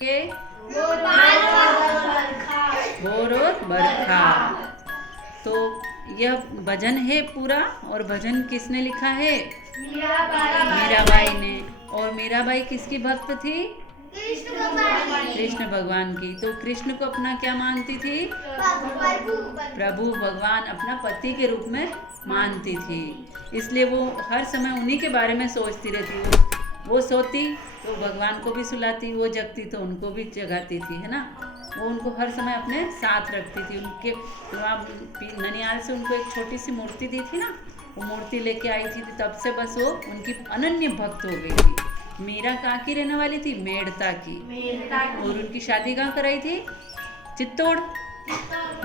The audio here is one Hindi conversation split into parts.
के भोर और बरखा। तो यह भजन है पूरा, और भजन किसने लिखा है? मीराबाई ने। और मीराबाई किसकी भक्त थी? कृष्ण भगवान की। तो कृष्ण को अपना क्या मानती थी? प्रभु भगवान अपना पति के रूप में मानती थी। इसलिए वो हर समय उन्हीं के बारे में सोचती रहती। वो सोती तो भगवान को भी सुलाती, वो जगती तो उनको भी जगाती थी, है ना। वो उनको हर समय अपने साथ रखती थी। उनके वहाँ ननियाल से उनको एक छोटी सी मूर्ति दी थी ना, वो मूर्ति लेके आई थी, तब से बस वो उनकी अनन्य भक्त हो गई थी। मीरा कहाँ की रहने वाली थी? मेड़ता की। और उनकी शादी कहाँ कराई थी? चित्तौड़।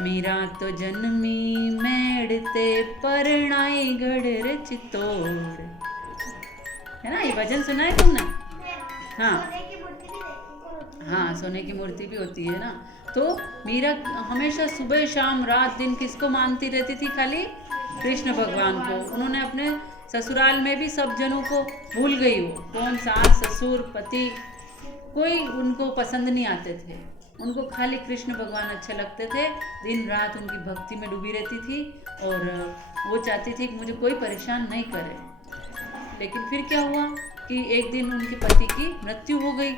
मीरा तो जन्मी मेड़ते परणाई गढ़ चित्तौड़, है ना। ये भजन सुना है तुमने? हाँ हाँ, सोने की मूर्ति भी होती है ना। तो मीरा हमेशा सुबह शाम रात दिन किसको मानती रहती थी? खाली कृष्ण भगवान को। उन्होंने अपने ससुराल में भी सब जनों को भूल गई। वो कौन, सास ससुर पति कोई उनको पसंद नहीं आते थे। उनको खाली कृष्ण भगवान अच्छे लगते थे। दिन रात उनकी भक्ति में डूबी रहती थी, और वो चाहती थी कि मुझे कोई परेशान नहीं करे। लेकिन फिर क्या हुआ कि एक दिन उनके पति की मृत्यु हो गई।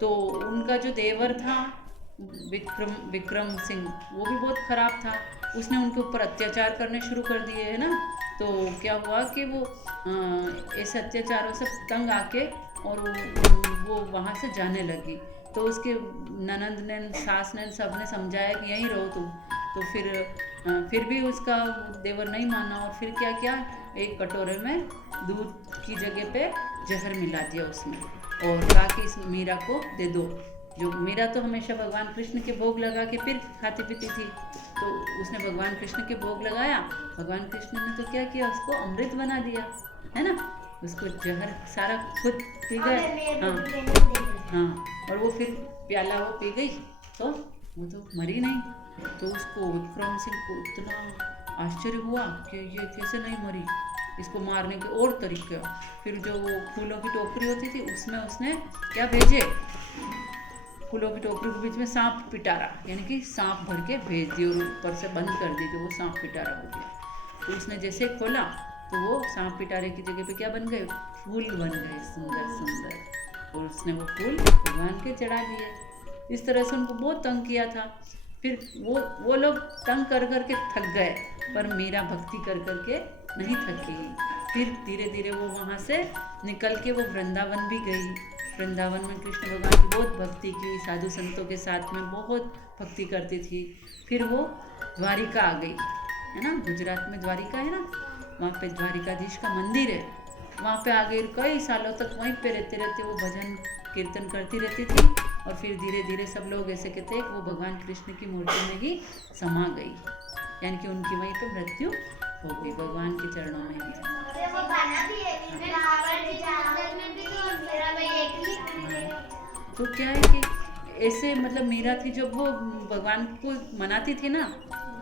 तो उनका जो देवर था विक्रम सिंह, वो भी बहुत खराब था। उसने उनके ऊपर अत्याचार करने शुरू कर दिए, है ना। तो क्या हुआ कि वो ऐसे अत्याचारों से तंग आके और वो वहाँ से जाने लगी। तो उसके ननंद ने, सास ने, सब ने समझाया कि यहीं रहो तुम। तो फिर भी उसका देवर नहीं माना, और फिर क्या किया, एक कटोरे में दूध की जगह पे जहर मिला दिया उसमें, और कहा कि इस मीरा को दे दो। जो मीरा तो हमेशा भगवान कृष्ण के भोग लगा के फिर खाती पीती थी। तो उसने भगवान कृष्ण के भोग लगाया। भगवान कृष्ण ने तो क्या किया, उसको अमृत बना दिया, है ना। उसको जहर सारा खुद पी गए। हाँ, और वो फिर प्याला वो पी गई, तो वो तो मरी नहीं। तो उसको विक्रम सिंह को इतना आश्चर्य हुआ कि ये कैसे नहीं मरी, इसको मारने के और तरीके। फिर जो वो फूलों की टोकरी होती थी उसमें उसने क्या भेजे, फूलों की टोकरी के बीच में सांप पिटारा, यानी कि सांप भर के भेज दिए, और ऊपर से बंद कर दी, तो वो सांप पिटारा हो गया। तो उसने जैसे खोला तो वो सांप पिटारे की जगह पे क्या बन गए, फूल बन गए, सुंदर सुंदर। और उसने वो फूल भगवान के चढ़ा दिए। इस तरह से उनको बहुत तंग किया था। फिर वो लोग तंग कर कर के थक गए, पर मीरा भक्ति कर कर के नहीं थकी। फिर धीरे धीरे वो वहाँ से निकल के वो वृंदावन भी गई। वृंदावन में कृष्ण भगवान की बहुत भक्ति की, साधु संतों के साथ में बहुत भक्ति करती थी। फिर वो द्वारिका आ गई, है ना। गुजरात में द्वारिका है ना, वहाँ पे द्वारिकाधीश का मंदिर है। वहाँ पे आ गई, कई सालों तक वहीं पे रहते रहते वो भजन कीर्तन करती रहती थी। और फिर धीरे धीरे सब लोग ऐसे कहते हैं कि वो भगवान कृष्ण की मूर्ति में ही समा गई, यानी कि उनकी वहीं पे मृत्यु हो गई, भगवान के चरणों में ही। तो क्या है कि ऐसे मतलब मीरा थी, जब वो भगवान को मनाती थी ना,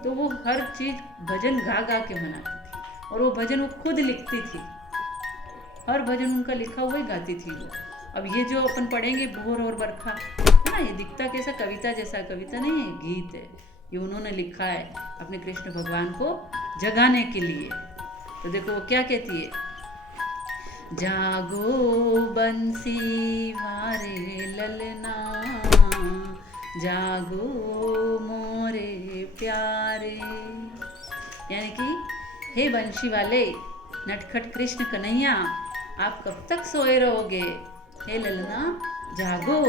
तो वो हर चीज भजन गा गा के मनाती थी। और वो भजन वो खुद लिखती थी, हर भजन उनका लिखा हुआ ही गाती थी वो। अब ये जो अपन पढ़ेंगे भोर और बरखा, है ना, ये दिखता कैसा कविता जैसा, कविता नहीं है, गीत है। ये उन्होंने लिखा है अपने कृष्ण भगवान को जगाने के लिए। तो देखो वो क्या कहती है, जागो बंसी वारे ललना, जागो मोरे प्यारे, यानी कि हे बंशी वाले नटखट कृष्ण कन्हैया, आप कब तक सोए रहोगे। हे ललना जागो,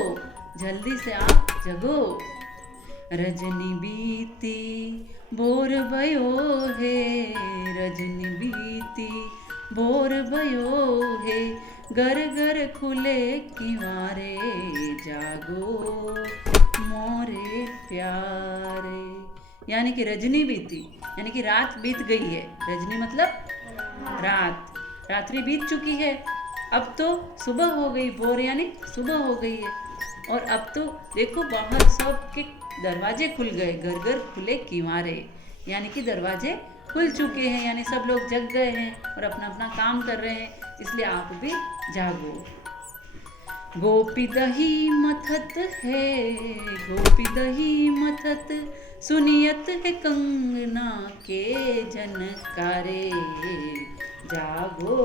जल्दी से आप जगो। रजनी बीती भोर भयो है, रजनी बीती भोर भयो है, घर घर खुले किवारे, जागो मोरे प्यारे। यानी कि रजनी बीती, यानी कि रात बीत गई है। रजनी मतलब रात, रात्रि बीत चुकी है। अब तो सुबह हो गई, भोर यानी सुबह हो गई है। और अब तो देखो बाहर सब के दरवाजे खुल गए, घर घर खुले किवारे, यानी कि दरवाजे खुल चुके हैं, यानी सब लोग जग गए हैं और अपना अपना काम कर रहे हैं। इसलिए आप भी जागो। गोपी दही मथत है, गोपी दही मथत, सुनियत है कंगना के जनकारे, जागो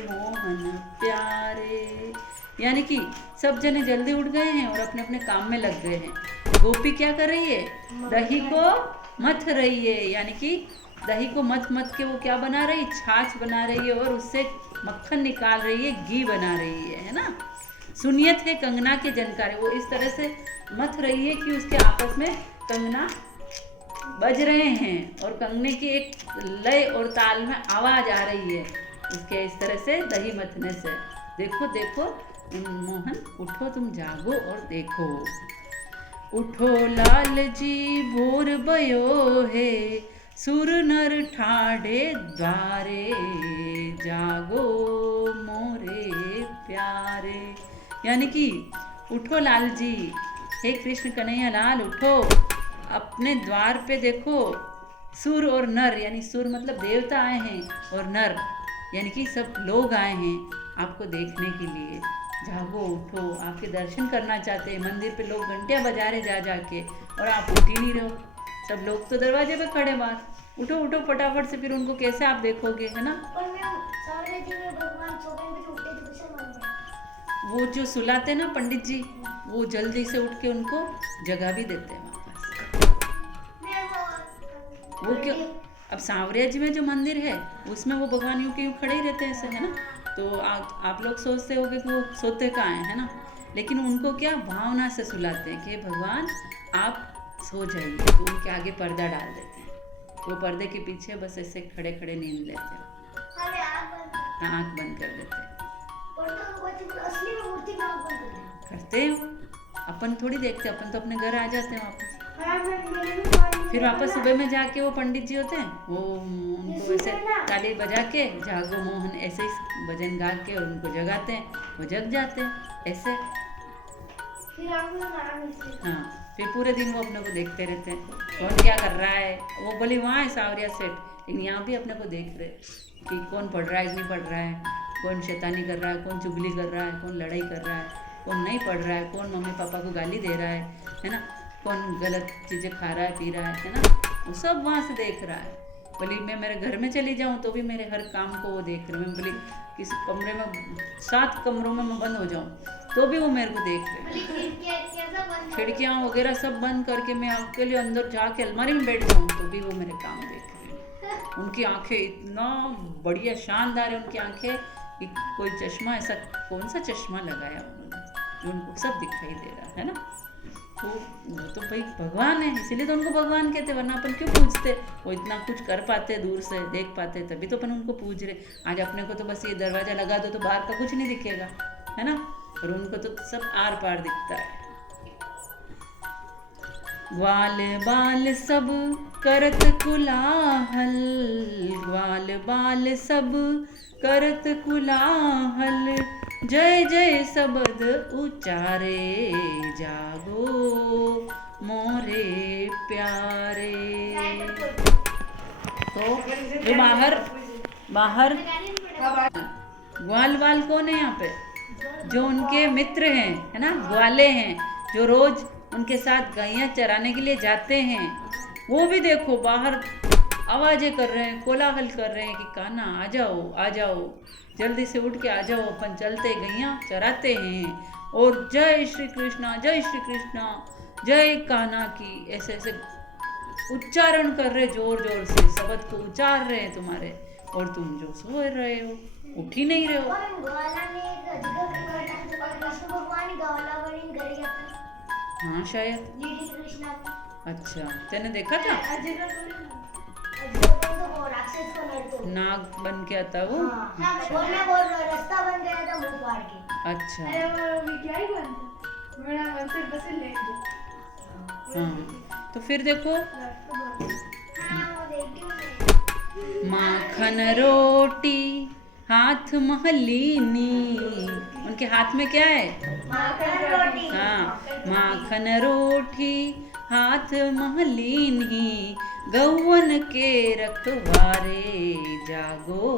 मोहन प्यारे। यानी कि सब जने जल्दी उठ गए हैं और अपने अपने काम में लग गए हैं। गोपी क्या कर रही है? दही को मथ रही है, यानी कि दही को मथ मथ के वो क्या बना रही है? छाछ बना रही है और उससे मक्खन निकाल रही है, घी बना रही है ना। सुनियत है कंगना के जनकारे, वो इस तरह से मथ रही है कि उसके आपस में कंगना बज रहे हैं और कंगने की एक लय और ताल में आवाज आ रही है उसके इस तरह से दही मथने से। देखो देखो मोहन, उठो तुम जागो और देखो। उठो लाल जी भोर भयो है, सुर नर ठाडे द्वारे, जागो मोरे प्यारे। यानी कि उठो लाल जी, हे कृष्ण कन्हैया लाल उठो, अपने द्वार पे देखो सुर और नर, यानी सुर मतलब देवता आए हैं और नर यानी कि सब लोग आए हैं आपको देखने के लिए। जागो उठो, आपके दर्शन करना चाहते हैं। मंदिर पे लोग घंटियां बजा रहे जा जाके और आप उठ ही नहीं रहे हो। सब लोग तो दरवाजे पे खड़े बाहर। उठो उठो फटाफट से, फिर उनको कैसे आप देखोगे, है ना। वो जो सुलाते ना पंडित जी, वो जल्दी से उठ के उनको जगह भी देते हैं वापस। वो क्यों? अब सांवरिया जी में जो मंदिर है उसमें वो भगवान यूं के यूं खड़े ही रहते हैं ऐसे, है ना। तो आप लोग सोचते होगे कि वो सोते कहाँ हैं, है ना। लेकिन उनको क्या भावना से सुलाते हैं कि भगवान आप सो जाइए, तो उनके आगे पर्दा डाल देते हैं। वो पर्दे के पीछे बस ऐसे खड़े खड़े नींद लेते हैं, आँख बंद कर देते हैं। करते हो, अपन थोड़ी देखते, अपन तो अपने घर आ जाते हैं वापस। फिर वापस सुबह में जाके वो पंडित जी होते हैं, वो उनको ऐसे ताली बजा के जागो मोहन ऐसे ही भजन गा के और उनको जगाते हैं, वो जग जाते हैं ऐसे। हाँ, फिर पूरे दिन वो अपने को देखते रहते हैं, कौन क्या कर रहा है। वो बोली वहाँ है सावरिया सेठ, लेकिन यहाँ भी अपने को देख रहे कि कौन पढ़ रहा है कि नहीं पढ़ रहा है, कौन शैतानी कर रहा है, कौन चुगली कर रहा है, कौन लड़ाई कर रहा है, कौन नहीं पढ़ रहा है, कौन मम्मी पापा को गाली दे रहा है ना, कौन गलत चीज़ें खा रहा है पी रहा है ना। वो सब वहाँ से देख रहा है। बोली मैं मेरे घर में चली जाऊँ तो भी मेरे हर काम को वो देख रहे। मैं बोली किसी कमरे में 7 कमरों में मैं बंद हो जाऊँ तो भी वो मेरे को देख रहे। खिड़कियाँ वगैरह सब बंद करके मैं अकेले अंदर जाके अलमारी में बैठ जाऊँ तो भी वो मेरे काम देख रहे। उनकी आंखें इतना बढ़िया शानदार है, उनकी आंखें कि कोई चश्मा ऐसा कौन सा चश्मा लगाया उन्होंने जो उनको सब दिखाई दे रहा है ना। तो वो तो भाई भगवान है, इसीलिए तो उनको भगवान कहते, वरना अपन क्यों पूजते। वो इतना कुछ कर पाते, दूर से देख पाते, तभी तो अपन उनको पूज रहे। आज अपने को तो बस ये दरवाजा लगा दो तो बाहर का कुछ नहीं दिखेगा, है ना, और उनको तो सब आर पार दिखता है। ग्वाल बाल सब करत कुलाहल, ग्वाल बाल सब करत कुलाहल, जय जय शब्द उचारे, जागो मोरे प्यारे। तो जो बाहर ग्वाल वाल कौन है यहाँ पे? जो उनके मित्र हैं, है ना, ग्वाले हैं, जो रोज उनके साथ गैया चराने के लिए जाते हैं। वो भी देखो बाहर आवाजें कर रहे हैं, कोलाहल कर रहे हैं कि कान्हा आ जाओ आ जाओ, जल्दी से उठ के आ जाओ, अपन चलते गैया चराते हैं। और जय श्री कृष्णा जय श्री कृष्णा जय कान्हा की ऐसे ऐसे उच्चारण कर रहे, जोर जोर से शब्द को उच्चार रहे हैं तुम्हारे, और तुम जो सो रहे हो, उठ ही नहीं रहे हो। हाँ शायद। अच्छा, तेने देखा था? नाग बन के आता वो। अच्छा, रास्ता बन गया था मुंह फाड़ के। अच्छा। हाँ, तो फिर देखो माखन रोटी हाथ महलीनी, उनके हाथ में क्या है? माखन रोटी। हाँ, माखन रोटी हाथ महलीनी, गौवन के रखवारे, जागो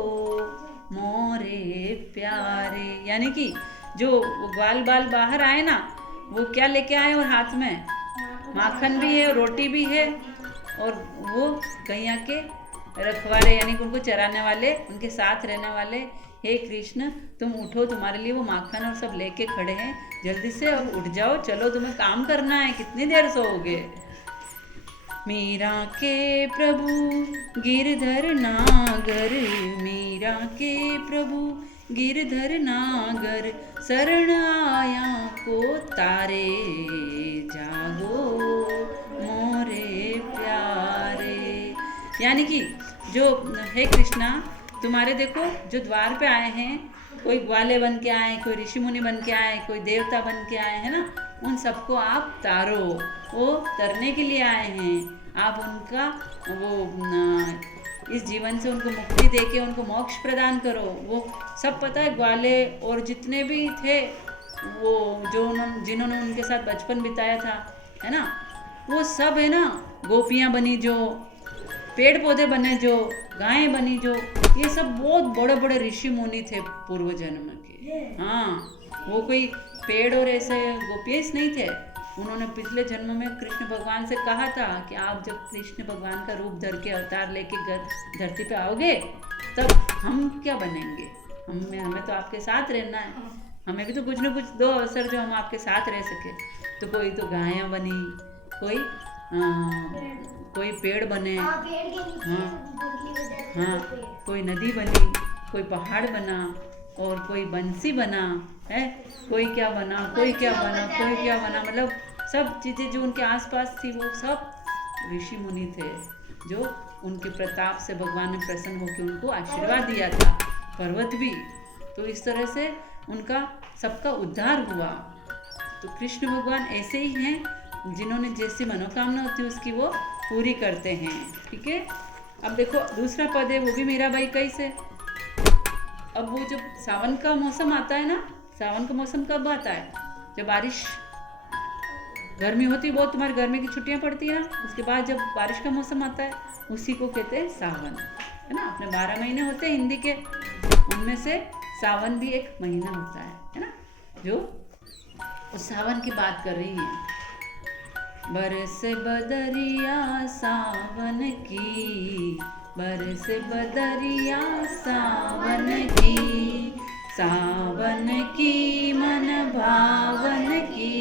मोरे प्यारे। यानी कि जो वो ग्वाल बाल बाहर आए ना, वो क्या लेके आए और हाथ में माखन भी है, रोटी भी है, और वो गैया के रखवाले यानी कि उनको चराने वाले, उनके साथ रहने वाले, हे कृष्ण तुम उठो, तुम्हारे लिए वो माखन और सब लेके खड़े हैं, जल्दी से अब उठ जाओ, चलो तुम्हें काम करना है, कितनी देर सोओगे। मीरा के प्रभु गिरधर नागर, मीरा के प्रभु गिरधर नागर, शरण आया को तारे, जागो मोरे प्यारे। यानी कि जो हे कृष्णा, तुम्हारे देखो जो द्वार पे आए हैं, कोई ग्वाले बन के आए, कोई ऋषि मुनि बन के आए, कोई देवता बन के आए हैं ना, उन सबको आप तारो, वो तरने के लिए आए हैं। आप उनका वो इस जीवन से उनको मुक्ति देके उनको मोक्ष प्रदान करो। वो सब पता है, ग्वाले और जितने भी थे वो जो जिन्होंने उनके साथ बचपन बिताया था, है ना, वो सब है ना, गोपियाँ बनी जो, पेड़ पौधे बने जो, गायें बनी जो, ये सब बहुत बड़े बड़े ऋषि मुनि थे पूर्व जन्म के। हाँ, वो कोई पेड़ और ऐसे गोपियाँ नहीं थे। उन्होंने पिछले जन्म में कृष्ण भगवान से कहा था कि आप जब कृष्ण भगवान का रूप धर के अवतार लेके धरती पे आओगे तब हम क्या बनेंगे, हमें तो आपके साथ रहना है, हमें भी तो कुछ न कुछ दो अवसर जो हम आपके साथ रह सके। तो कोई तो गायें बनी, कोई पेड़ बने, हाँ, कोई नदी बनी, कोई पहाड़ बना, और कोई बंसी बना है, कोई क्या बना, कोई क्या बना, कोई क्या बना, मतलब सब चीज़ें जो उनके आसपास थी वो सब ऋषि मुनि थे, जो उनके प्रताप से भगवान ने प्रसन्न होकर उनको आशीर्वाद दिया था, पर्वत भी। तो इस तरह से उनका सबका उद्धार हुआ। तो कृष्ण भगवान ऐसे ही हैं, जिन्होंने जैसी मनोकामना होती है उसकी वो पूरी करते हैं। ठीक है, अब देखो दूसरा पद है, वो भी मीराबाई कैसे। अब वो जब सावन का मौसम आता है ना, सावन का मौसम कब आता है, जब बारिश, गर्मी होती है बहुत, तुम्हारी गर्मी की छुट्टियां पड़ती है ना, उसके बाद जब बारिश का मौसम आता है उसी को कहते हैं सावन, है ना। अपने 12 महीने होते हैं हिंदी के, उनमें से सावन भी एक महीना होता है ना, जो उस सावन की बात कर रही है। बरस बदरिया सावन की, बरस बदरिया सावन की, सावन की मन भावन की,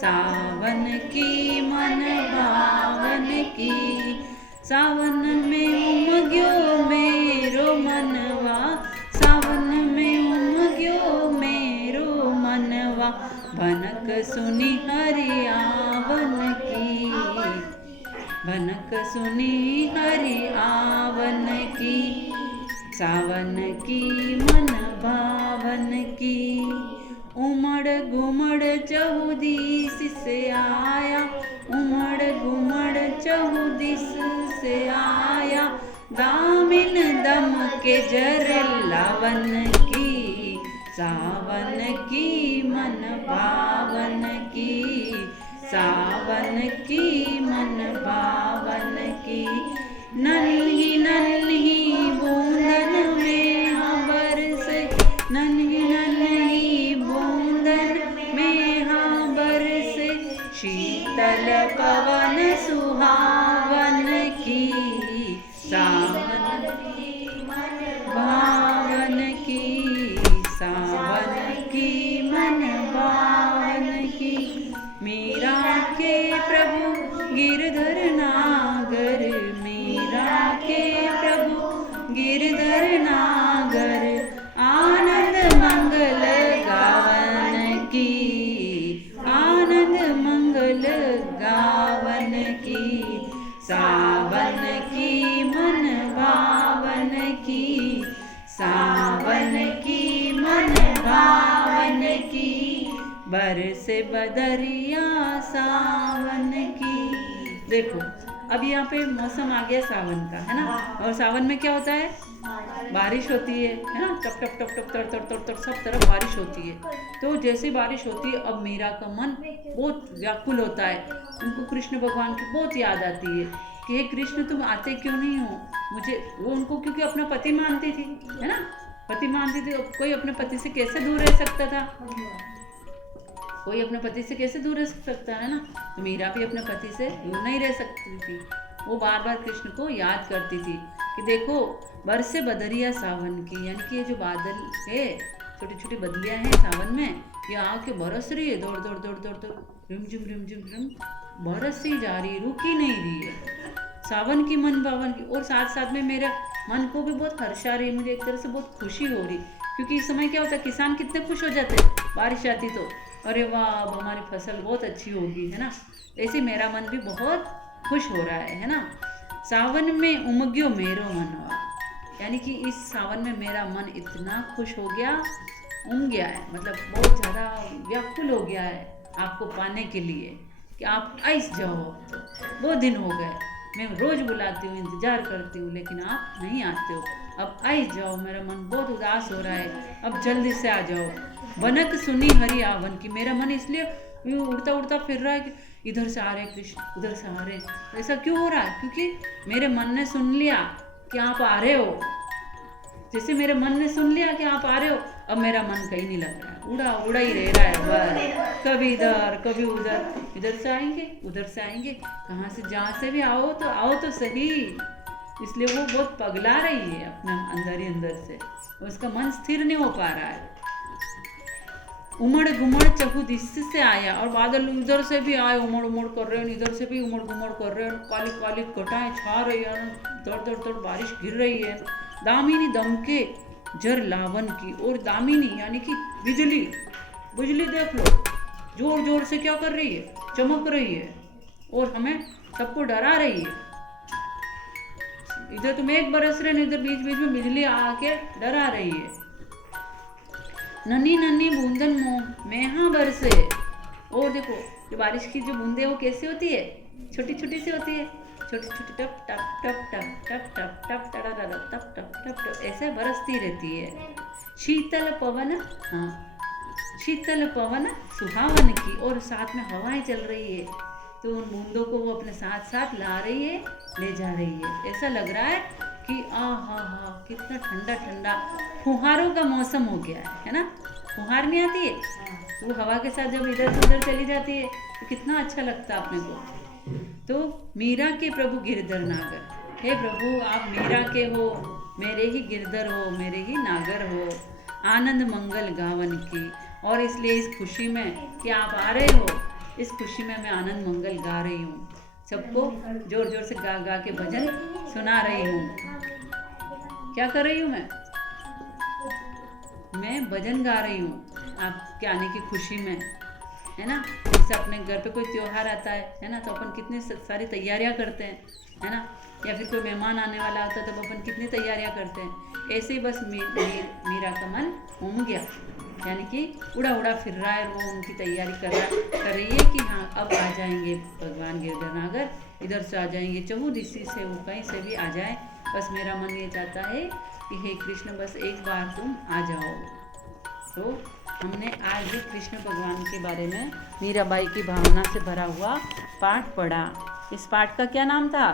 सावन की मन भावन की, सावन में उमग्यो मेरो मनवा, सावन में उमग्यो मेरो मनवा, भनक सुनी हरि आवन की, भनक सुनी हरि आवन की, सावन की मन भावन की, उमड़ घुमड़ चहुदिस से आया, उमड़ घुमड़ चहुदिस से आया, दामिन दम के जर लावन की, सावन की मन भावन की, सावन की मन भावन की, नन्ही नन्ही बूंदन में हाँ बरसे, नन्ही नन्ही बूंदन में हाँ बरसे, शीतल पवन सुहावन की, सावन भावन की, सावन की मन भावन की, मीरा के प्रभु गिरधर नागर, मीरा के प्रभु गिरधर नागर, आनंद मंगल गावन की, आनंद मंगल गावन की, सावन की मन भावन की, सावन की मन भावन की, बरस बदरिया सावन की। देखो अब यहाँ पे मौसम आ गया सावन का, है ना, और सावन में क्या होता है, बारिश होती है ना, टप टप टप टप तर तर तर तर सब तरफ बारिश होती है। तो जैसे बारिश होती है, अब मीरा का मन बहुत व्याकुल होता है, उनको कृष्ण भगवान की बहुत याद आती है कि हे कृष्ण तुम आते क्यों नहीं हो मुझे, वो उनको क्योंकि अपना पति मानती थी, है ना, पति मानती थी। कोई अपने पति से कैसे दूर रह सकता था? कोई अपने पति से कैसे दूर रह सकता है ना? तो मीरा भी अपने पति से दूर नहीं रह सकती थी। वो बार बार कृष्ण को याद करती थी कि देखो बरसे बदरिया सावन की, यानी कि ये जो बादल है, छोटी छोटी बदलियां हैं सावन में, ये आके बरस रही है, दौड़ दौड़ दौड़ दौड़ दौड़, रिमझिम रिमझिम रिम बरस ही जा रही है, रुक ही नहीं रही है, सावन की मन पावन की। और साथ साथ में मेरे मन को भी बहुत हर्षा रही, मुझे एक तरह से बहुत खुशी हो रही, क्योंकि इस समय क्या होता है, किसान कितने खुश हो जाते हैं बारिश आती तो, अरे वाह अब हमारी फसल बहुत अच्छी होगी, है ना। ऐसे मेरा मन भी बहुत खुश हो रहा है ना। सावन में उमग्यो मेरो मनवा, यानी कि इस सावन में मेरा मन इतना खुश हो गया, उम गया है, मतलब बहुत ज़्यादा व्याकुल हो गया है आपको पाने के लिए कि आप आइस जाओ। बहुत दिन हो गए, मैं रोज़ बुलाती हूँ, इंतज़ार करती हूँ, लेकिन आप नहीं आते हो। अब आइस जाओ, मेरा मन बहुत उदास हो रहा है, अब जल्दी से आ जाओ। बनक सुनी हरि आवन की, मेरा मन इसलिए उड़ता उड़ता फिर रहा है कि इधर से आ रहे कृष्ण, उधर से आ रहे। ऐसा क्यों हो रहा है? क्योंकि मेरे मन ने सुन लिया कि आप आ रहे हो। जैसे मेरे मन ने सुन लिया कि आप आ रहे हो, अब मेरा मन कहीं नहीं लग रहा है, उड़ा उड़ा ही रह रहा है बस, कभी इधर कभी उधर, इधर से आएंगे उधर से आएंगे, कहाँ से जहाँ से भी आओ तो सही। इसलिए वो बहुत पगला रही है अपने अंदर ही अंदर से, उसका मन स्थिर नहीं हो पा रहा है। उमड़ घुमड़ चहु दिश से आया, और बादल उधर से भी आए, उमड़ उमड़ कर रहे हैं, इधर से भी उमड़ घुमड़ कर रहे हैं, काली काली घटाएं छा रही है, दौड़ दौड़ दौड़ बारिश गिर रही है। दामिनी दमके जर लावन की, और दामिनी यानी कि बिजली, बिजली देख लो जोर जोर से क्या कर रही है, चमक रही है और हमें सबको डरा रही है। इधर तो मेघ बरस रहे हैं, इधर बीच बीच में बिजली आके डरा रही है। नन्ही नन्ही बूंदन मेहा बरसे, और देखो जो बारिश की जो बूंदे वो कैसी होती है, छोटी छोटी सी होती है, छोटी छोटी टप टप टप टप टप टप टप टप टप टप टप टप ऐसे बरसती रहती है। शीतल पवन, हाँ शीतल पवन सुहावन की, और साथ में हवाएं चल रही है, तो उन बूंदों को वो अपने साथ साथ ला रही है, ले जा रही है। ऐसा लग रहा है कि हा कितना ठंडा ठंडा फुहारों का मौसम हो गया है ना। फुहार नहीं आती है, वो हवा के साथ जब इधर से उधर चली जाती है तो कितना अच्छा लगता है अपने को। तो मीरा के प्रभु गिरधर नागर, हे प्रभु आप मीरा के हो, मेरे ही गिरधर हो, मेरे ही नागर हो, आनंद मंगल गावन की। और इसलिए इस खुशी में कि आप आ रहे हो, इस खुशी में मैं आनंद मंगल गा रही हूँ, सबको जोर जोर से गा गा के भजन सुना रही हूँ। क्या कर रही हूँ मैं भजन गा रही हूँ आपके आने की खुशी में, है ना। जैसे अपने घर पे कोई त्योहार आता है ना, तो अपन कितनी सारी तैयारियां करते हैं, है ना। या फिर कोई मेहमान आने वाला आता है तो अपन कितनी तैयारियां करते हैं। ऐसे ही बस मीरा का मन उम गया, यानी कि उड़ा उड़ा फिर रहा है, वो उनकी तैयारी कर रही है कि हाँ अब आ जाएंगे भगवान गिरधर नागर, इधर से आ जाएंगे, चहु दिशा से, वो कहीं से भी आ जाए। बस मेरा मन ये चाहता है कि हे कृष्ण बस एक बार तुम आ जाओ। तो हमने आज भी कृष्ण भगवान के बारे में मीराबाई की भावना से भरा हुआ पाठ पढ़ा। इस पाठ का क्या नाम था?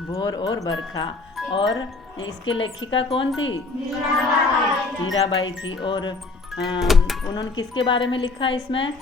भोर और बरखा। और इसके लेखिका कौन थी? मीराबाई थी। और उन्होंने किसके बारे में लिखा इसमें?